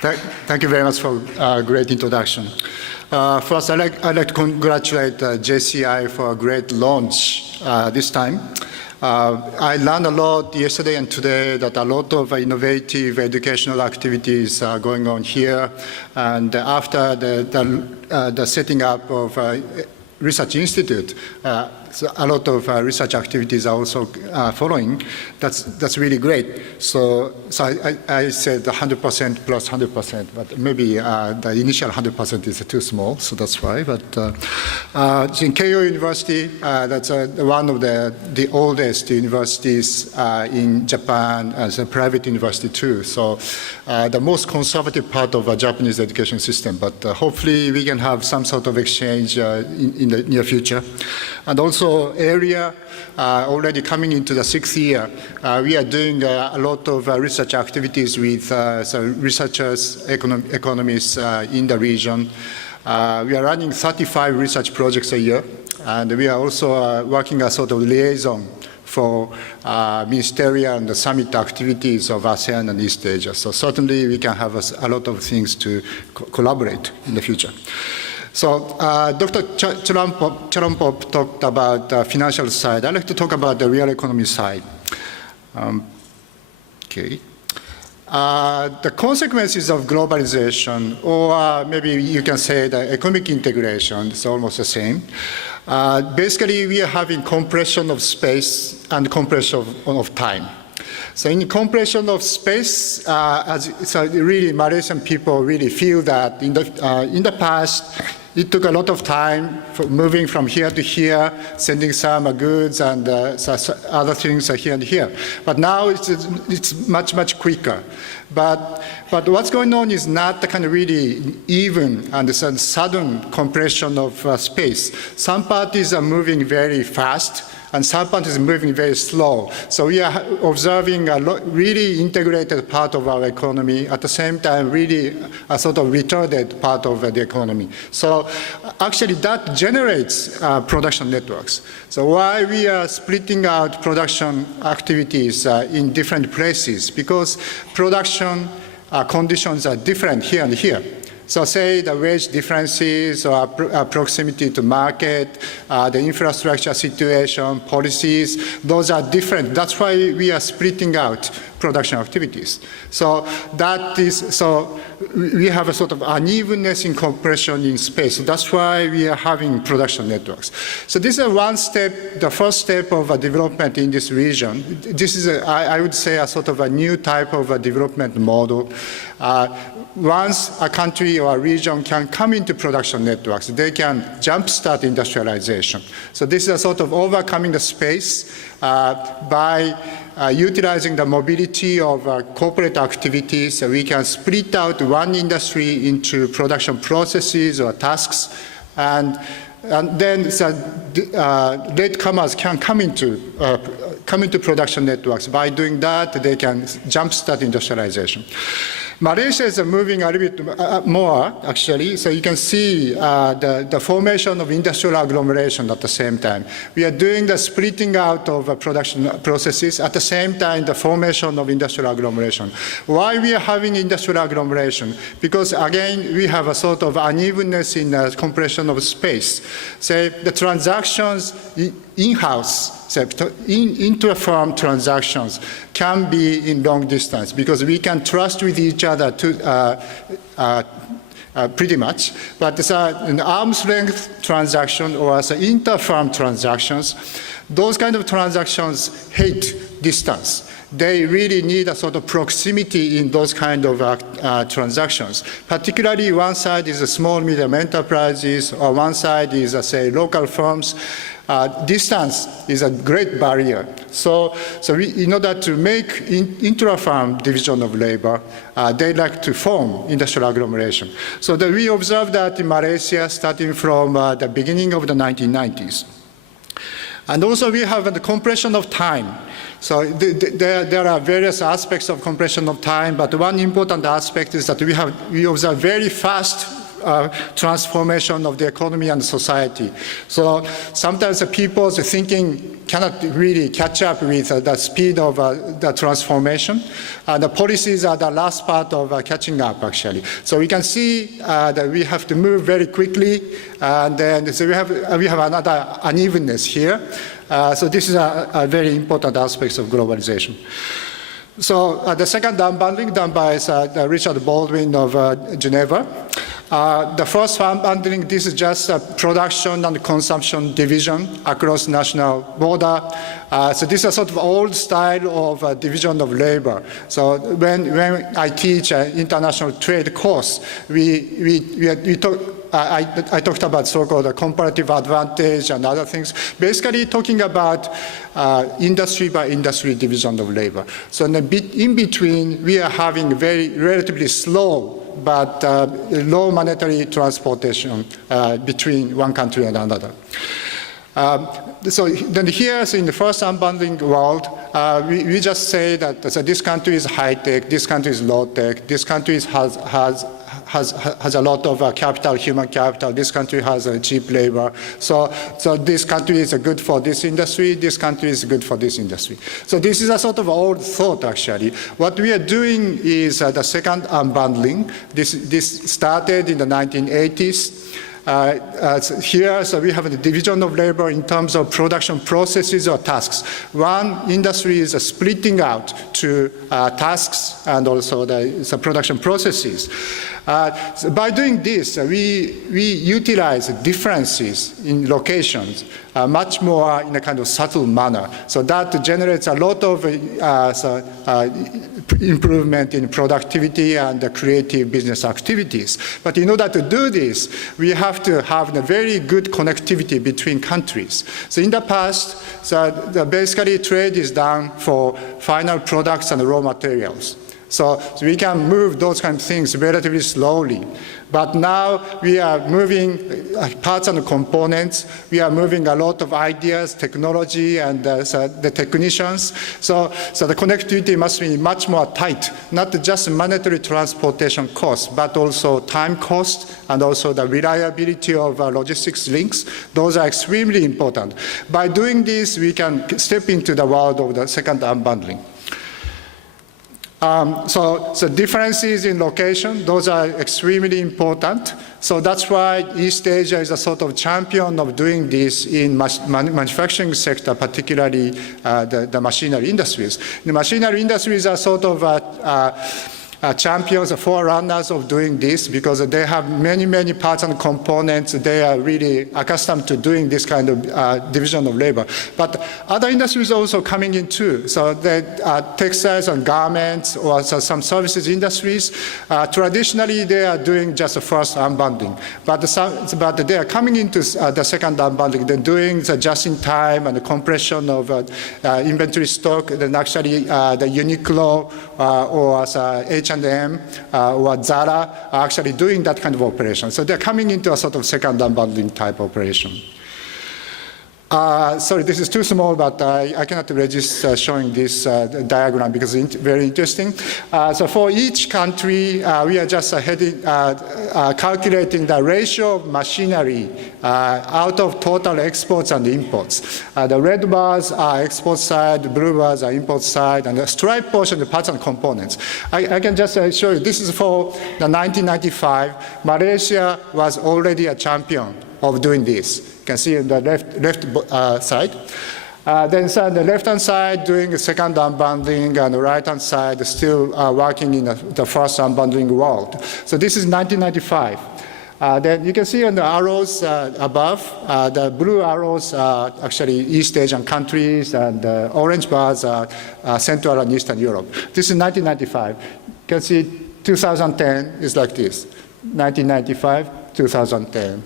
Thank you very much for a great introduction. First, I'd like to congratulate JCI for a great launch this time. I learned a lot yesterday and today that a lot of innovative educational activities are going on here. And after the setting up of Research Institute, so a lot of research activities are also following. That's really great. So I said 100% plus 100%, but maybe the initial 100% is too small, so that's why. But in Keio University, that's one of the oldest universities in Japan, as a private university too. So the most conservative part of a Japanese education system, but hopefully we can have some sort of exchange in the near future. And also ERIA, already coming into the 6th year, we are doing a lot of research activities with researchers, economists in the region. We are running 35 research projects a year, and we are also working as sort of liaison for ministerial and summit activities of ASEAN and East Asia. So certainly we can have a lot of things to collaborate in the future. So Dr. Chalampop talked about the financial side. I'd like to talk about the real economy side. The consequences of globalization, or maybe you can say the economic integration, it's almost the same. Basically, we are having compression of space and compression of time. So in compression of space, really Malaysian people really feel that in the past, it took a lot of time for moving from here to here, sending some goods and other things here and here. But now it's much, much quicker. But what's going on is not the kind of really even and sudden compression of space. Some parties are moving very fast, and some parties are moving very slow. So we are observing a really integrated part of our economy, at the same time really a sort of retarded part of the economy. So actually that generates production networks. So why we are splitting out production activities in different places? Because production conditions are different here and here. So say the wage differences or proximity to market, the infrastructure situation, policies, those are different. That's why we are splitting out production activities. So we have a sort of unevenness in compression in space. So that's why we are having production networks. So this is one step, the first step of a development in this region. This is, I would say, a sort of a new type of a development model. Once a country or a region can come into production networks, they can jumpstart industrialization. So this is a sort of overcoming the space by utilizing the mobility of corporate activities. So we can split out one industry into production processes or tasks, and then latecomers can come into production networks. By doing that, they can jumpstart industrialization. Malaysia is moving a little bit more, actually. So you can see the formation of industrial agglomeration at the same time. We are doing the splitting out of production processes, at the same time the formation of industrial agglomeration. Why we are having industrial agglomeration? Because again, we have a sort of unevenness in compression of space. Say the transactions in-house, intra-firm transactions can be in long distance because we can trust with each other pretty much. But an arm's length transaction or as inter-firm transactions, those kind of transactions hate distance. They really need a sort of proximity in those kind of transactions. Particularly one side is small, medium enterprises, or one side is, say, local firms. Distance is a great barrier. So in order to make intra-firm division of labor, they like to form industrial agglomeration. So we observed that in Malaysia starting from the beginning of the 1990s. And also we have the compression of time. So there are various aspects of compression of time, but one important aspect is that we observe very fast transformation of the economy and society. So sometimes the people's thinking cannot really catch up with the speed of the transformation. The policies are the last part of catching up, actually. So we can see that we have to move very quickly, and then so we have another unevenness here. So this is a very important aspect of globalization. So the second unbundling done by Richard Baldwin of Geneva. The first unbundling, this is just a production and consumption division across national border. So this is a sort of old style of division of labor. So when I teach international trade course, I talked about so-called comparative advantage and other things, basically talking about industry by industry division of labor. So in between, we are having very relatively slow but low monetary transportation between one country and another. So then here, so in the first unbundling world, we just say that so this country is high-tech, this country is low-tech, this country has a lot of capital, human capital, this country has cheap labor. So this country is good for this industry, this country is good for this industry. So this is a sort of old thought, actually. What we are doing is the second unbundling. This started in the 1980s. Here, so we have the division of labor in terms of production processes or tasks. One industry is splitting out to tasks and also the production processes. So by doing this, we utilize differences in locations much more in a kind of subtle manner. So that generates a lot of improvement in productivity and creative business activities. But in order to do this, we have to have a very good connectivity between countries. So in the past, basically trade is done for final products and raw materials. So we can move those kind of things relatively slowly. But now we are moving parts and components. We are moving a lot of ideas, technology, and the technicians. So the connectivity must be much more tight, not just monetary transportation costs, but also time cost and also the reliability of logistics links. Those are extremely important. By doing this, we can step into the world of the second unbundling. So differences in location, those are extremely important. So that's why East Asia is a sort of champion of doing this in manufacturing sector, particularly the machinery industries. The machinery industries are sort of champions, forerunners of doing this because they have many parts and components. They are really accustomed to doing this kind of division of labor. But other industries are also coming in too. So the textiles and garments or some services industries, traditionally they are doing just the first unbundling. But they are coming into the second unbundling. They're doing the just-in-time and the compression of inventory stock. Then actually the Uniqlo or H&M or Zara are actually doing that kind of operation. So they're coming into a sort of second unbundling type operation. Sorry, this is too small, but I cannot resist showing this diagram because it's very interesting. So for each country, we are just calculating the ratio of machinery out of total exports and imports. The red bars are export side, the blue bars are import side, and the striped portion, the parts and components. I can just show you, this is for the 1995. Malaysia was already a champion of doing this. You can see on the left side. Then on the left-hand side, doing the second unbundling, and the right-hand side still working in the first unbundling world. So this is 1995. Then you can see on the arrows above, the blue arrows are actually East Asian countries, and the orange bars are Central and Eastern Europe. This is 1995. You can see 2010 is like this. 1995, 2010.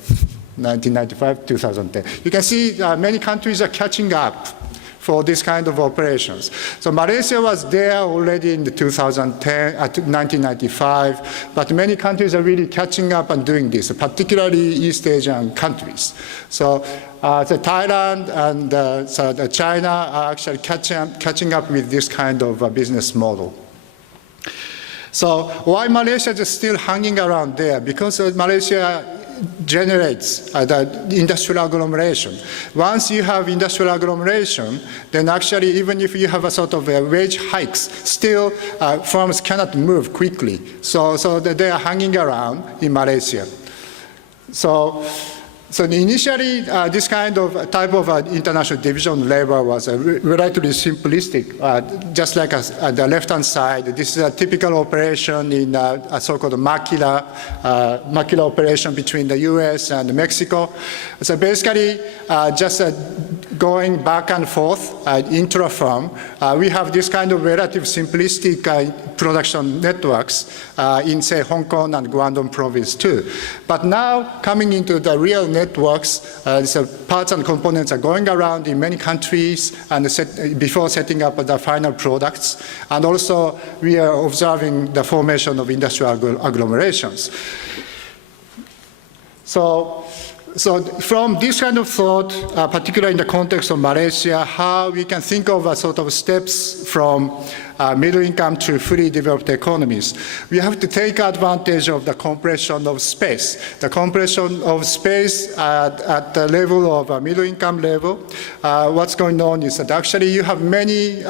1995, 2010. You can see many countries are catching up for this kind of operations. So Malaysia was there already in the 2010, 1995, but many countries are really catching up and doing this, particularly East Asian countries. So Thailand and China are actually catching up with this kind of business model. So why Malaysia is still hanging around there? Because Malaysia generates the industrial agglomeration. Once you have industrial agglomeration, then actually even if you have a sort of wage hikes, still firms cannot move quickly. So they are hanging around in Malaysia. So initially, this kind of type of international division of labor was relatively simplistic. Just like at the left-hand side, this is a typical operation in a so-called maquila operation between the US and Mexico. So basically, just going back and forth intra-firm, we have this kind of relative simplistic production networks in, say, Hong Kong and Guangdong province too. But now, coming into the real networks, so parts and components are going around in many countries and before setting up the final products. And also, we are observing the formation of industrial agglomerations. So from this kind of thought, particularly in the context of Malaysia, how we can think of a sort of steps from middle income to fully developed economies, we have to take advantage of the compression of space. The compression of space at the level of a middle income level, what's going on is that actually you have many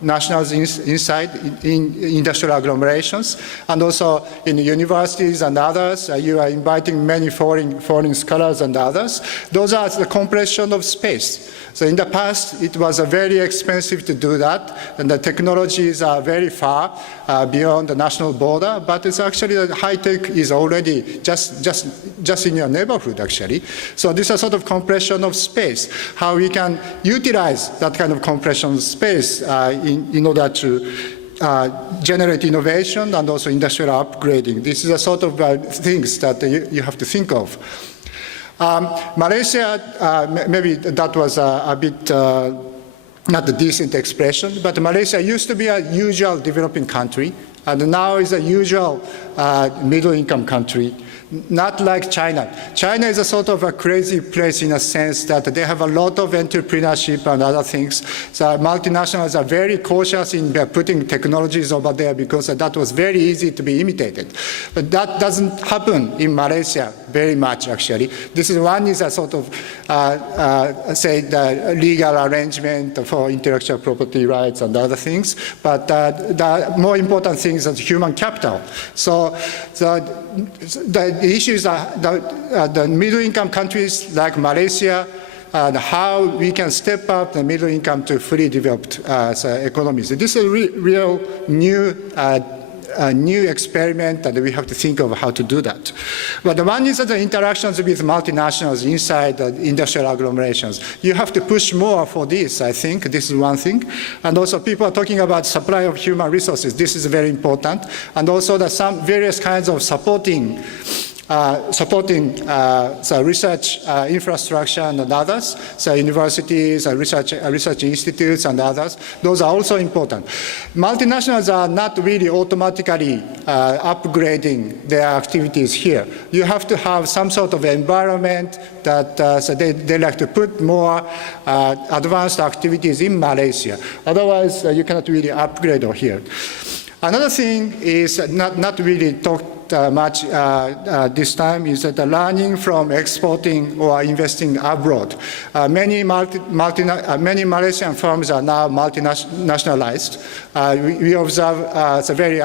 nationals inside in industrial agglomerations, and also in the universities and others, you are inviting many foreign scholars and others. Those are the compression of space. So in the past, it was very expensive to do that, and the technologies are very far beyond the national border, but it's actually the high tech is already just in your neighborhood, actually. So this is a sort of compression of space, how we can utilize that kind of compression of space in order to generate innovation and also industrial upgrading. This is a sort of things that you have to think of. Malaysia, maybe that was a bit not a decent expression, but Malaysia used to be a usual developing country, and now is a usual middle-income country. Not like China. China is a sort of a crazy place in a sense that they have a lot of entrepreneurship and other things. So multinationals are very cautious in putting technologies over there because that was very easy to be imitated. But that doesn't happen in Malaysia very much, actually. This is one is a sort of, say, the legal arrangement for intellectual property rights and other things. But the more important thing is human capital. So the issues are the middle-income countries like Malaysia, and how we can step up the middle income to fully developed economies. This is a real new experiment that we have to think of how to do that. But the one is that the interactions with multinationals inside the industrial agglomerations. You have to push more for this, I think. This is one thing. And also people are talking about supply of human resources. This is very important. And also there's some various kinds of supporting research infrastructure and others, so universities, research institutes and others, those are also important. Multinationals are not really automatically upgrading their activities here. You have to have some sort of environment that so they like to put more advanced activities in Malaysia. Otherwise, you cannot really upgrade here. Another thing is not really talked much this time is that the learning from exporting or investing abroad. Many Malaysian firms are now multinationalized. We observe a very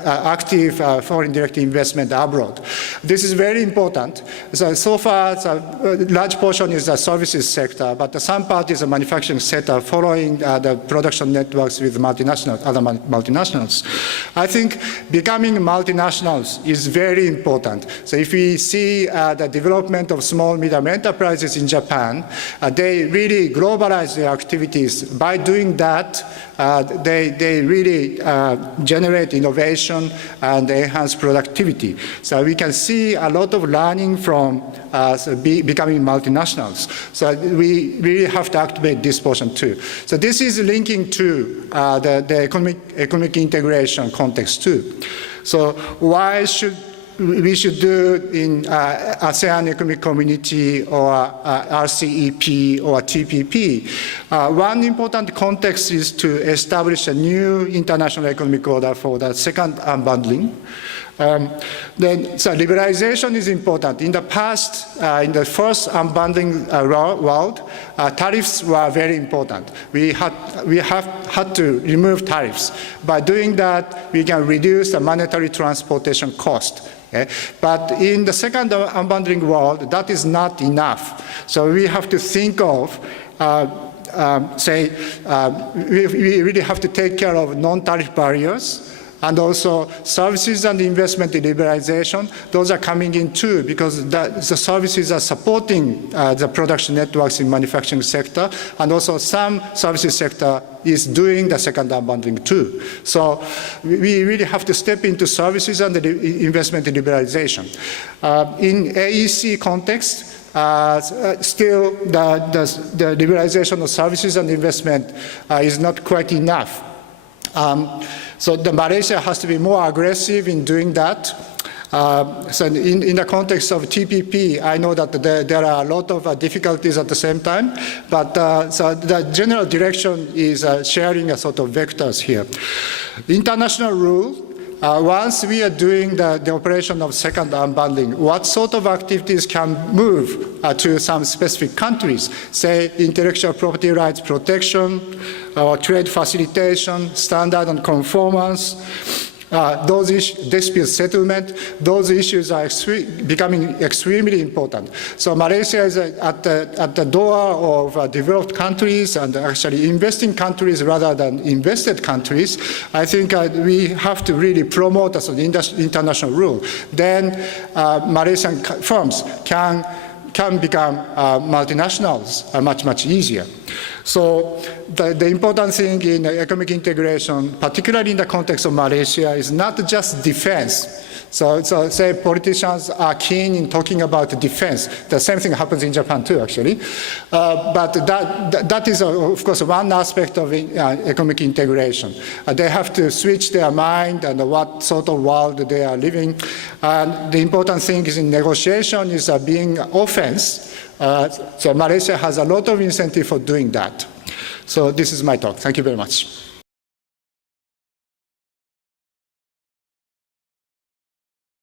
active foreign direct investment abroad. This is very important. So far, a large portion is the services sector, but some part is the manufacturing sector following the production networks with other multinationals. I think becoming multinationals is very important. So if we see the development of small medium enterprises in Japan, they really globalize their activities. By doing that, they really generate innovation and enhance productivity. So we can see a lot of learning from becoming multinationals. So we really have to activate this portion too. So this is linking to the economic integration context too. So why should we should do in ASEAN Economic Community or RCEP or TPP. One important context is to establish a new international economic order for the second unbundling. So liberalization is important. In the past, in the first unbundling world, tariffs were very important. We have had to remove tariffs. By doing that, we can reduce the monetary transportation cost. Okay? But in the second unbundling world, that is not enough. So we have to think of we really have to take care of non-tariff barriers, and also services and investment liberalization. Those are coming in too, because the services are supporting the production networks in manufacturing sector, and also some services sector is doing the second unbundling too. So we really have to step into services and the investment liberalization. In AEC context, still the liberalization of services and investment is not quite enough. So Malaysia has to be more aggressive in doing that. So in the context of TPP, I know that there are a lot of difficulties at the same time, but so the general direction is sharing a sort of vectors here. International rule. Once we are doing the operation of second unbundling, what sort of activities can move to some specific countries, say intellectual property rights protection, or trade facilitation, standard and conformance, those issues, dispute settlement, those issues are becoming extremely important. So Malaysia is at the door of developed countries and actually investing countries rather than invested countries. I think we have to really promote as an international rule. Then Malaysian firms can become multinationals much easier. So the important thing in economic integration, particularly in the context of Malaysia, is not just defense. So say politicians are keen in talking about defense. The same thing happens in Japan too, actually. But that is, of course, one aspect of economic integration. They have to switch their mind and what sort of world they are living. And the important thing is in negotiation is being offense. So Malaysia has a lot of incentive for doing that. So this is my talk. Thank you very much.